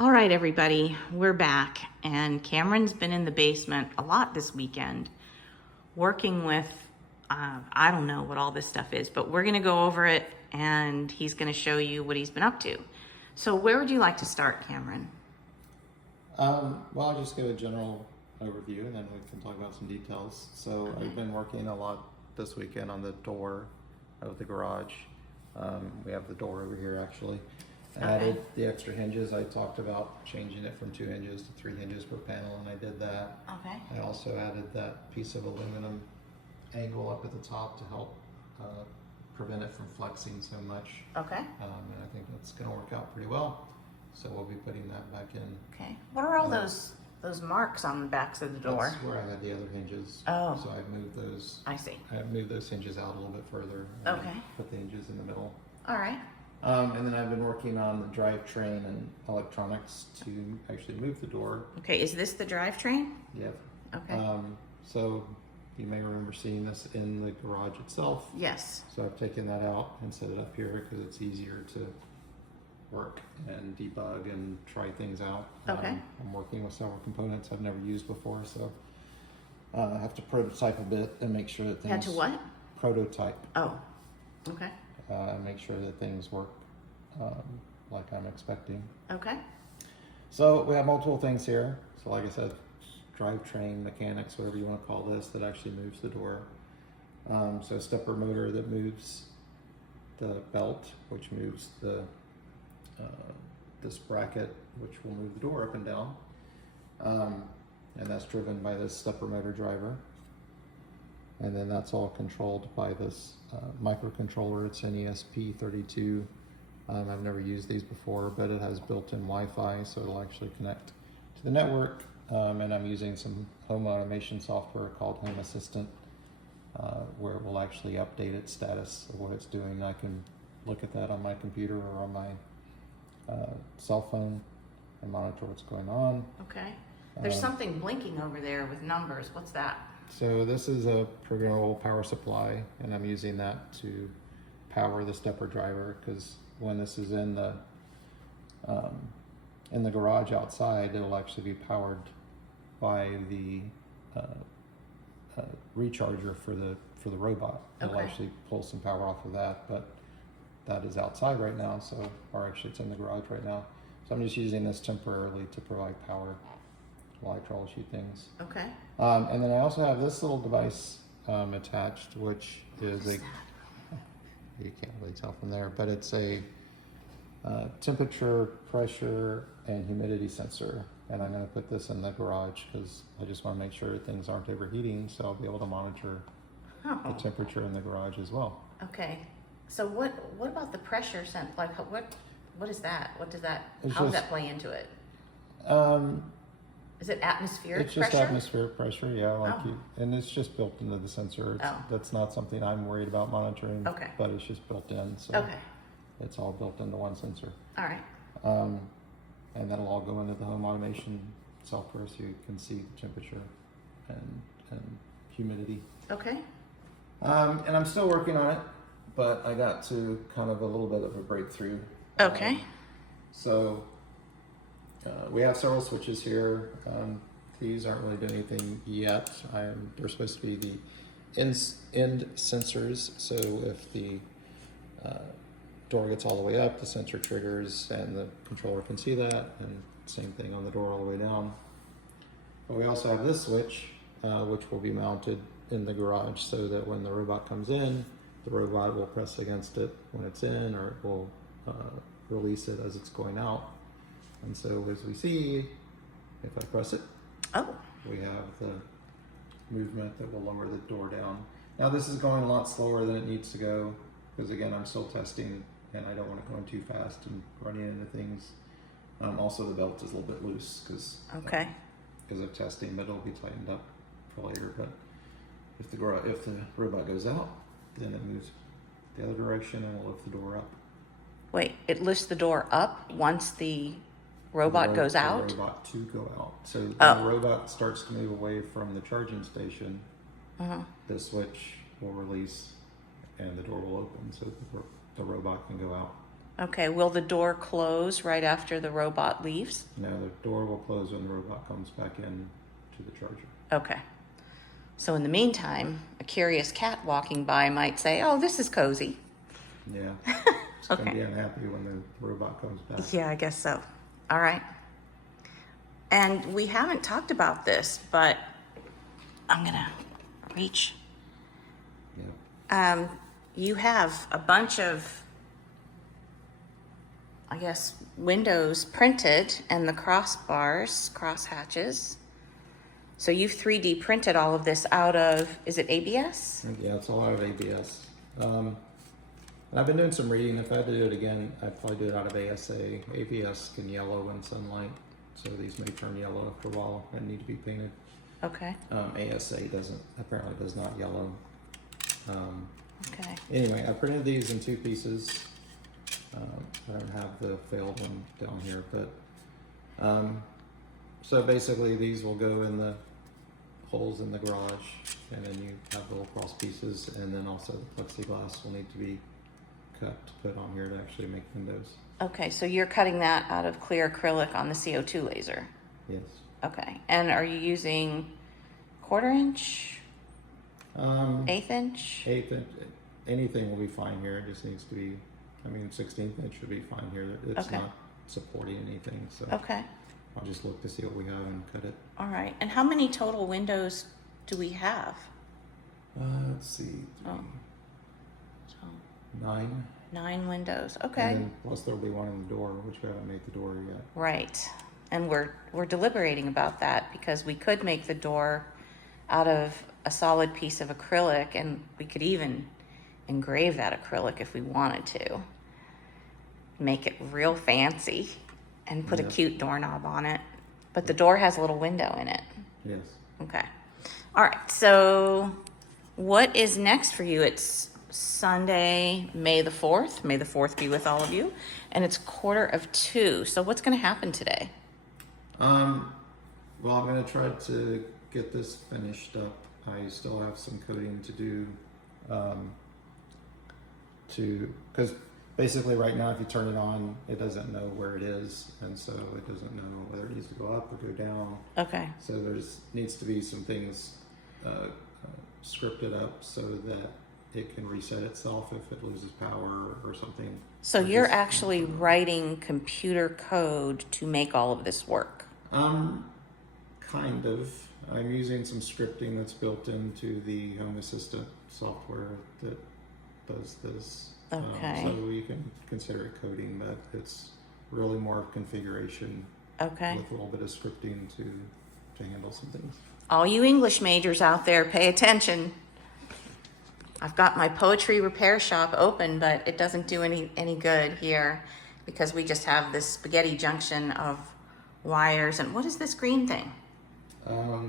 All right, everybody, we're back, and Cameron's been in the basement a lot this weekend working with, I don't know what all this stuff is, but we're gonna go over it and he's gonna show you what he's been up to. So where would you like to start, Cameron? Well, I'll just give a general overview and then we can talk about some details. So Okay. I've been working a lot this weekend on the door of the garage. We have the door over here actually. I added the extra hinges. I talked about changing it from 2 hinges to 3 hinges per panel, and I did that. Okay. I also added that piece of aluminum angle up at the top to help prevent it from flexing so much. Okay. And I think that's going to work out pretty well. So we'll be putting that back in. Okay. What are all those marks on the backs of the door? That's where I had the other hinges. Oh. So I've moved those. I see. I've moved those hinges out a little bit further. And Okay. put the hinges in the middle. All right. And then I've been working on the drivetrain and electronics to actually move the door. Okay, is this the drivetrain? Yep. Okay. So you may remember seeing this in the garage itself. Yes. So I've taken that out and set it up here because it's easier to work and debug and try things out. Okay. I'm working with several components I've never used before, so I have to prototype a bit and make sure that things... Had to what? Prototype. Oh, okay. Make sure that things work like I'm expecting. Okay. So we have multiple things here. So like I said, drivetrain, mechanics, whatever you want to call this, that actually moves the door. So a stepper motor that moves the belt, which moves the this bracket, which will move the door up and down. And that's driven by this stepper motor driver. And then that's all controlled by this microcontroller. It's an ESP32. I've never used these before, but it has built-in Wi-Fi, so it'll actually connect to the network. And I'm using some home automation software called Home Assistant, where it will actually update its status of what it's doing. I can look at that on my computer or on my cell phone and monitor what's going on. Okay. There's something blinking over there with numbers. What's that? So this is a programmable power supply, and I'm using that to power the stepper driver, because when this is in the garage outside, it'll actually be powered by the recharger for the robot. It'll Okay. actually pull some power off of that, but that is outside right now, so, or actually it's in the garage right now. So I'm just using this temporarily to provide power while I troubleshoot things. Okay. And then I also have this little device attached, which is a, you can't really tell from there, but it's a temperature, pressure, and humidity sensor. And I'm going to put this in the garage because I just want to make sure things aren't overheating, so I'll be able to monitor the temperature in the garage as well. Okay. So what about the pressure sense? Like what is that? What does that? It's how does just- that play into it? Is it atmospheric It's just pressure? atmospheric pressure, yeah, like Oh. and it's just built into the sensor. That's not something I'm worried about monitoring, Okay. but it's just built in, so Okay. it's all built into one sensor. All right. And that'll all go into the home automation software so you can see the temperature and humidity. Okay. And I'm still working on it, but I got to kind of a little bit of a breakthrough. Okay. So we have several switches here. These aren't really doing anything yet. They're supposed to be the end sensors. So if the door gets all the way up, the sensor triggers and the controller can see that, and same thing on the door all the way down. But we also have this switch, which will be mounted in the garage so that when the robot comes in, the robot will press against it when it's in, or it will release it as it's going out. And so as we see, if I press it, we have the movement that will lower the door down. Now this is going a lot slower than it needs to go, because again, I'm still testing and I don't want it going too fast and running into things. Also the belt is a little bit loose because of testing, but it'll be tightened up for later. But if the robot goes out, then it moves the other direction and will lift the door up. Wait, it lifts the door up once the robot goes out? The robot to go out. So when the robot starts to move away from the charging station, the switch will release and the door will open so the robot can go out. Okay, will the door close right after the robot leaves? No, the door will close when the robot comes back in to the charger. Okay. So in the meantime, a curious cat walking by might say, oh, this is cozy. Yeah. It's going to be unhappy when the robot comes back. Yeah, I guess so. All right. And we haven't talked about this, but I'm going to reach. Yeah. You have a bunch of, I guess, windows printed and the crossbars, cross hatches. So you've 3D printed all of this out of, is it ABS? Yeah, it's all out of ABS. And I've been doing some reading. If I had to do it again, I'd probably do it out of ASA. ABS can yellow in sunlight, so these may turn yellow after a while and need to be painted. Okay. ASA apparently does not yellow. Okay. Anyway, I printed these in 2 pieces. I don't have the failed one down here, but so basically these will go in the holes in the garage, and then you have little cross pieces, and then also the plexiglass will need to be cut to put on here to actually make windows. Okay, so you're cutting that out of clear acrylic on the CO2 laser. Yes. Okay, and are you using 1/4 inch, 1/8 inch? 1/8 inch, anything will be fine here. It just needs to be, 1/16 inch should be fine here. It's Okay. not supporting anything, so Okay, I'll just look to see what we have and cut it. all right. And how many total windows do we have? Let's see, Oh. So 9. 9 windows. Okay. And then plus there'll be one in the door, which we haven't made the door yet. Right. And we're deliberating about that because we could make the door out of a solid piece of acrylic, and we could even engrave that acrylic if we wanted to. Make it real fancy and put a Yeah. cute doorknob on it. But the door has a little window in it. Yes. Okay. All right. So what is next for you? It's Sunday, May the 4th. May the 4th be with all of you. And it's 1:45. So what's going to happen today? Well, I'm going to try to get this finished up. I still have some coding to do, because basically right now if you turn it on, it doesn't know where it is, and so it doesn't know whether it needs to go up or go down. Okay. So needs to be some things scripted up so that it can reset itself if it loses power or something. So Or you're just- actually writing computer code to make all of this work. Kind of. I'm using some scripting that's built into the Home Assistant software that does this. Okay. So you can consider it coding, but it's really more of configuration Okay. with a little bit of scripting to handle some things. All you English majors out there, pay attention. I've got my poetry repair shop open, but it doesn't do any good here because we just have this spaghetti junction of wires. And what is this green thing?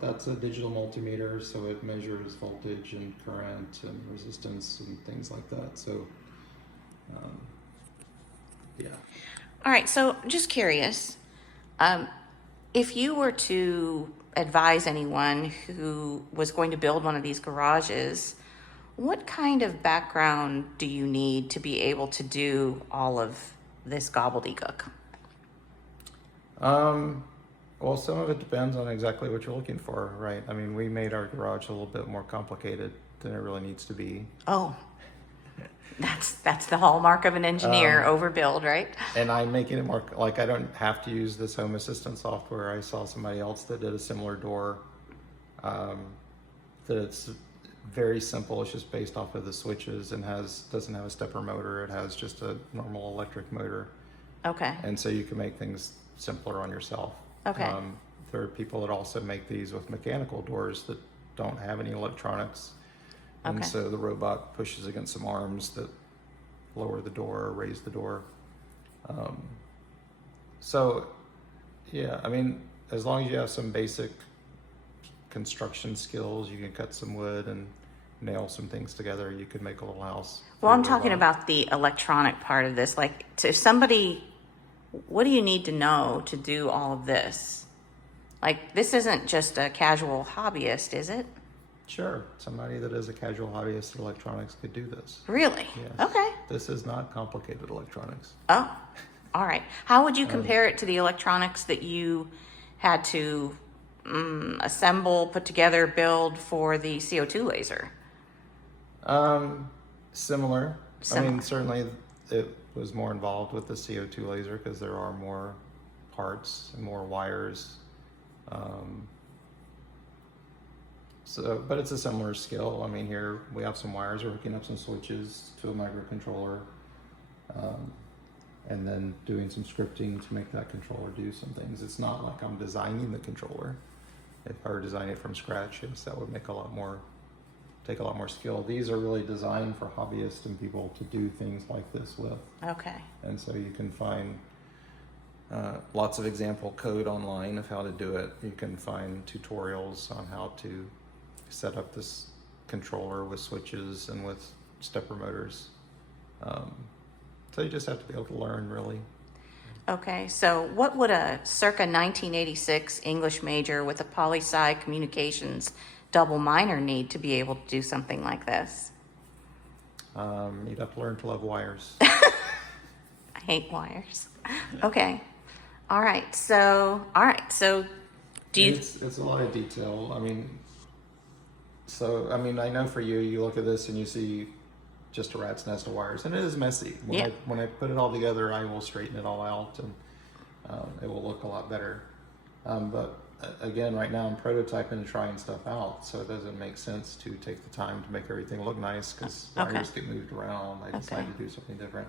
That's a digital multimeter, so it measures voltage and current and resistance and things like that. So, yeah. All right, so just curious, if you were to advise anyone who was going to build one of these garages, what kind of background do you need to be able to do all of this gobbledygook? Well, some of it depends on exactly what you're looking for, right? I mean, we made our garage a little bit more complicated than it really needs to be. Oh, that's the hallmark of an engineer, overbuild, right? And I'm making it more, like, I don't have to use this Home Assistant software. I saw somebody else that did a similar door. That's very simple. It's just based off of the switches and doesn't have a stepper motor. It has just a normal electric motor. Okay. And so you can make things simpler on yourself. Okay. There are people that also make these with mechanical doors that don't have any electronics. And Okay. so the robot pushes against some arms that lower the door or raise the door. So, yeah, I mean, as long as you have some basic construction skills, you can cut some wood and nail some things together, you could make a little house. Well, I'm with a talking robot. about the electronic part of this. Like, if somebody, what do you need to know to do all of this? Like, this isn't just a casual hobbyist, is it? Sure, somebody that is a casual hobbyist in electronics could do this. Really? Yes. Okay. This is not complicated electronics. Oh, all right. How would you compare it to the electronics that you had to assemble, put together, build for the CO2 laser? Similar. I Similar. mean, certainly it was more involved with the CO2 laser because there are more parts and more wires. But it's a similar skill. I mean, here we have some wires. We're hooking up some switches to a microcontroller, and then doing some scripting to make that controller do some things. It's not like I'm designing the controller. If I were designing it from scratch, yes, that would take a lot more skill. These are really designed for hobbyists and people to do things like this with. Okay. And so you can find lots of example code online of how to do it. You can find tutorials on how to set up this controller with switches and with stepper motors. So you just have to be able to learn, really. Okay, so what would a circa 1986 English major with a poli-sci communications double minor need to be able to do something like this? You'd have to learn to love wires. I hate wires. Okay. All right. So do you? It's a lot of detail. I mean, I know for you, you look at this and you see just a rat's nest of wires, and it is messy. When I put it all together, I will straighten it all out, and it will look a lot better. But again, right now I'm prototyping and trying stuff out, so it doesn't make sense to take the time to make everything look nice because wires get moved around. I decided to do something different.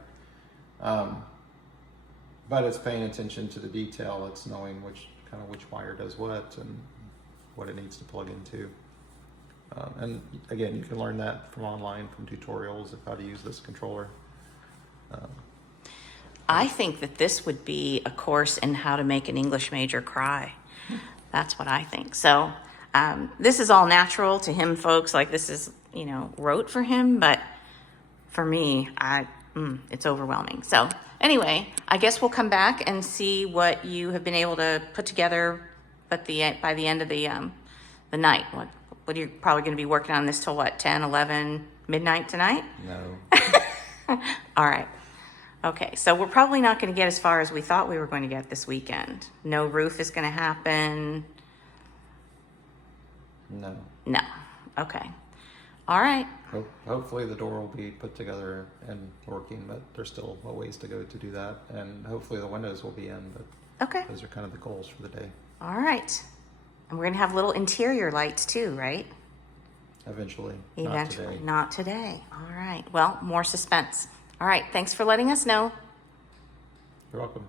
But it's paying attention to the detail. It's knowing which wire does what and what it needs to plug into. And again, you can learn that from online, from tutorials of how to use this controller. I think that this would be a course in how to make an English major cry. That's what I think. So this is all natural to him, folks. Like this is, rote for him, but for me, it's overwhelming. So anyway, I guess we'll come back and see what you have been able to put together by the end of the night. What you're probably going to be working on this till what, 10, 11, midnight tonight? No. All right. Okay, so we're probably not going to get as far as we thought we were going to get this weekend. No roof is going to happen. No. No. Okay. All right. Hopefully the door will be put together and working, but there's still a ways to go to do that. And hopefully the windows will be in, but Okay. those are kind of the goals for the day. All right. And we're going to have little interior lights too, right? Eventually. Eventually. Not today. All right. Well, more suspense. All right. Thanks for letting us know. You're welcome.